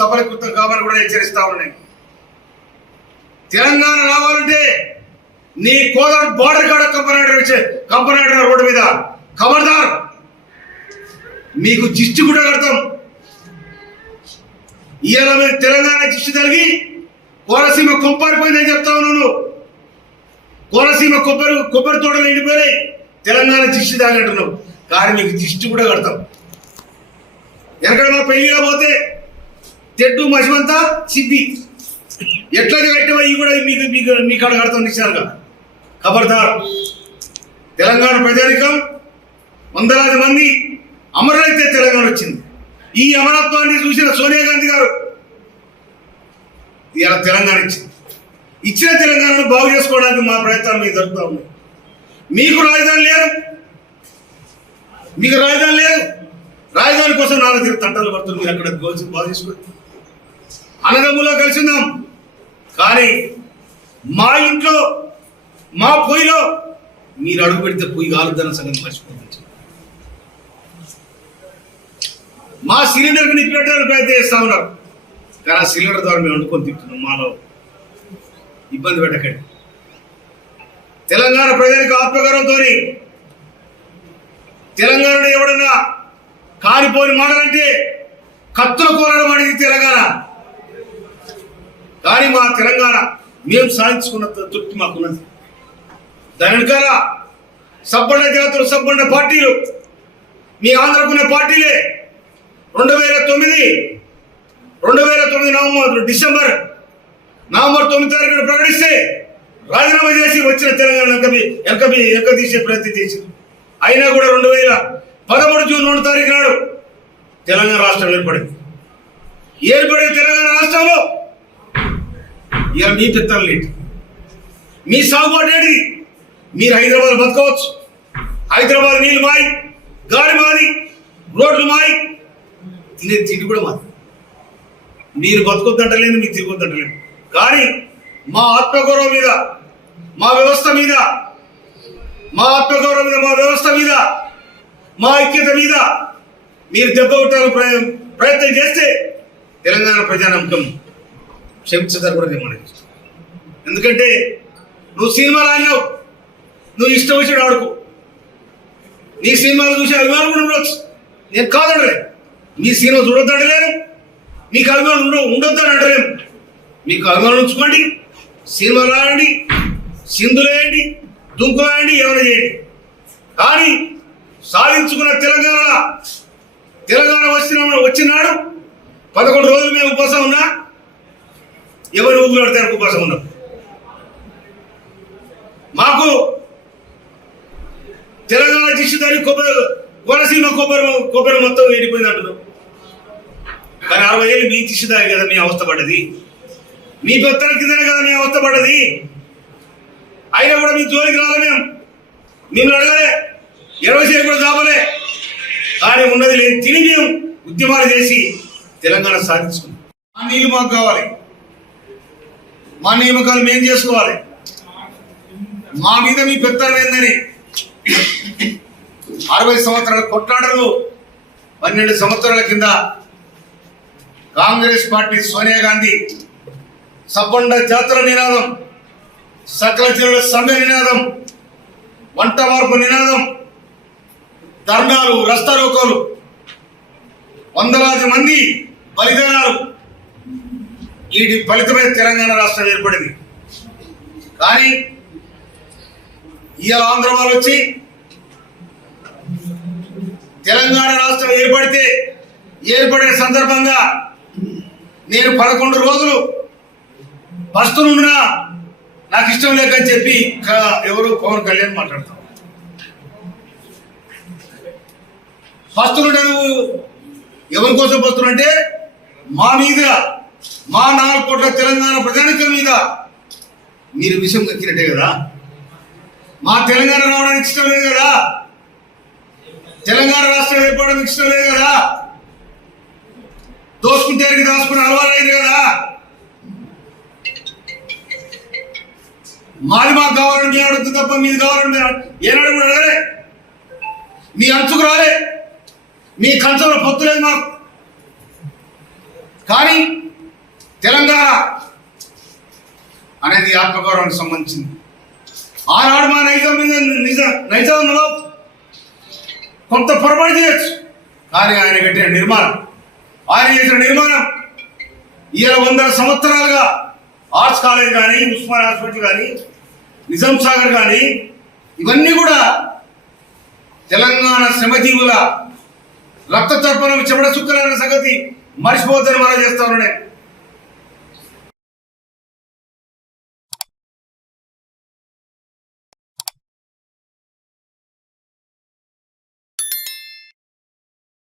సఫలీకృతం కావాలని కూడా హెచ్చరిస్తా ఉన్నాయి. తెలంగాణ రావాలంటే నీ కోదాడు బార్డర్ కాడ కంపనాడర్ రోడ్డు మీద ఖబర్దార్, మీకు జిస్టు కూడా కడతాం. ఇవాళ మీరు తెలంగాణ జిస్టు కలిగి కోనసీమ కొప్పారిపోయిందని చెప్తా ఉన్నాను. కోనసీమ కొబ్బరి తోటలు ఎండిపోయి తెలంగాణ జిస్టు తాగంటున్నావు, కానీ మీకు జిస్టు కూడా కడతాం. ఎక్కడ మా పెళ్లిగా పోతే తెడ్డు మసిమంతా సిద్ధి ఎట్లా కట్టివా ఇవి కూడా మీకు అక్కడ కడతాం నిశ్చాలుగా. ఖబర్దార్, తెలంగాణ ప్రజానికం వందలాది మంది అమరులైతే తెలంగాణ వచ్చింది. ఈ అమరత్వాన్ని చూసిన సోనియా గాంధీ గారు ఇలా తెలంగాణ ఇచ్చిన తెలంగాణను బాగు చేసుకోవడానికి మా ప్రయత్నాలు మీకు జరుగుతూ ఉన్నాయి. మీకు రాజధాని లేదు, రాజధాని కోసం నాలుగు తీరు తంటాలు పడుతుంది. మీరు అక్కడ బాగు చేసుకుని అన్నదమ్ములో కలిసిందాం, కానీ మా ఇంట్లో మా పొయ్యిలో మీరు అడుగు పెడితే పొయ్యి కాలుద్దన్న సంగతి మర్చిపోతుంది. మా సిలిండర్కి నిప్పెట్టడానికి ప్రయత్నం చేస్తా ఉన్నారు, కానీ ఆ సిలిండర్ ద్వారా మేము వండుకొని తింటున్నాం. మాలో ఇబ్బంది పెట్టకండి. తెలంగాణ ప్రజలకు ఆత్మగౌరవంతో తెలంగాణలో ఎవడన్నా కారిపోయిన మాటలంటే కత్తుల కోరడం అనేది తెలంగాణ. కానీ మా తెలంగాణ మేము సాధించుకున్న తృప్తి మాకున్నది. దాని వెనకాల సబ్బండ జాతులు, సబ్బండ పార్టీలు, మీ ఆంధ్రకున్న పార్టీలే 2009 డిసెంబర్ 9 తారీఖున ప్రకటిస్తే రాజీనామా చేసి వచ్చిన తెలంగాణ వెనక తీసే ప్రయత్నం చేసింది. అయినా కూడా 2013 జూన్ 2 తారీఖు నాడు తెలంగాణ రాష్ట్రం ఏర్పడింది. తెలంగాణ రాష్ట్రంలో ఇక మీ పెత్తనం లేటి, మీ సాగుబాటు ఏంటి? మీరు హైదరాబాద్ బతకవచ్చు, హైదరాబాద్ నీళ్ళు మాయి, గాలి మాది, రోడ్లు మాయి, తినే తిండి కూడా మాది. మీరు బతుకొద్దంటలేదు, మీకు తిరిగొద్దంటలేదు. కానీ మా ఆత్మగౌరవం మీద, మా వ్యవస్థ మీద, మా వ్యవస్థ మీద, మా ఐక్యత మీద మీరు దెబ్బ కొట్టాలని ప్రయత్నం చేస్తే తెలంగాణ ప్రజానమ్మకం క్షమించదని కూడా నేను మనకి. ఎందుకంటే నువ్వు సినిమాలు ఆడినావు, నువ్వు ఇష్టం వచ్చి ఆడుకో, నీ సినిమాలు చూసి అభిమానం కూడా ఉండొచ్చు, నేను కాదండలే. మీ సినిమా చూడొద్దంటలేను, మీకు అభిమానం ఉండొద్దని అంటలేము. మీకు అభిమానం ఉంచుకోండి, సినిమాలు ఆడండి, సింధులు వేయండి, దుంకులు ఆడండి, ఏమైనా చేయండి. కానీ సాధించుకున్న తెలంగాణ వచ్చినాడు 11 రోజులు మేము ఉపవాసం ఉన్నా, ఎవరు ఊపిరి పడతారు ఉపవాసం ఉన్నాం. మాకు తెలంగాణ జిష్టుదారి కోనసీమ కొబ్బరి మొత్తం ఎండిపోయింది అంటున్నాం. కానీ 60 ఏళ్ళు మీ జిష్టుదారి కదా మీ అవస్థ పడ్డది, మీ పెత్తన కిందనే కదా మీ అవస్థ పడ్డది. అయినా కూడా మీ జోలికి రాలే, మిమ్మల్ని అడగలే, 20 సేపు కూడా కావలే. కానీ ఉన్నది లేని తిని మేము ఉద్యమాలు చేసి తెలంగాణ సాధించుకున్నాం. మా నీళ్ళు మాకు కావాలి, మా నియామకాలు మేము చేసుకోవాలి. మా మీద మీ పెత్తనం ఏందని 60 సంవత్సరాల కొట్లాటలు, 12 సంవత్సరాల కింద కాంగ్రెస్ పార్టీ సోనియా గాంధీ సబ్బండ జాతుల నినాదం, సకల జనుల సమ్మె నినాదం, వంట మార్పు నినాదం, ధర్నాలు, రస్తారోకోలు, వందలాది మంది బలిదానాలు, వీటి ఫలితమే తెలంగాణ రాష్ట్రం ఏర్పడింది. కానీ ఇవాళ ఆంధ్ర వాళ్ళు వచ్చి తెలంగాణ రాష్ట్రం ఏర్పడిన సందర్భంగా నేను 11 రోజులు పస్తునున్నా నాకు ఇష్టం లేకని చెప్పి ఎవరు పవన్ కళ్యాణ్ మాట్లాడతాం. పస్తులుంటే నువ్వు ఎవరి కోసం పస్తులంటే మా మీద, మా 4 కోట్ల తెలంగాణ ప్రజానికం మీద మీరు విషయం దక్కినట్టే కదా. మా తెలంగాణ రావడానికి ఇష్టం లేదు కదా, తెలంగాణ రాష్ట్రం ఏర్పడడానికి ఇష్టం లేదు కదా, దోసుకుంటే దాచుకుని అలవాటైంది కదా. మాది మాకు కావాలని మేము అడుగుతుంది తప్ప మీది కావాలని ఏనాడు కూడా అడగలే. మీ అంచుకు రాలే, మీ కంచంలో పొత్తు లేదు మాకు. కానీ తెలంగాణ అనేది ఆత్మగౌరవానికి సంబంధించింది. ఆనాడు మా నైజాంలో కొంత పొరపాటు చేయొచ్చు, కానీ ఆయన కట్టిన నిర్మాణం, ఆయన చేసిన నిర్మాణం ఇవాళ 100 సంవత్సరాలుగా ఆర్ట్స్ కాలేజ్ కానీ, ఉస్మాన్ హాస్పిటల్ కానీ, నిజాం సాగర్ కానీ, ఇవన్నీ కూడా తెలంగాణ శ్రమజీవుల రక్త తర్పణం చెమట చుక్కలన్న సంగతి మర్చిపోద్దని మనం చేస్తా ఉన్నాను.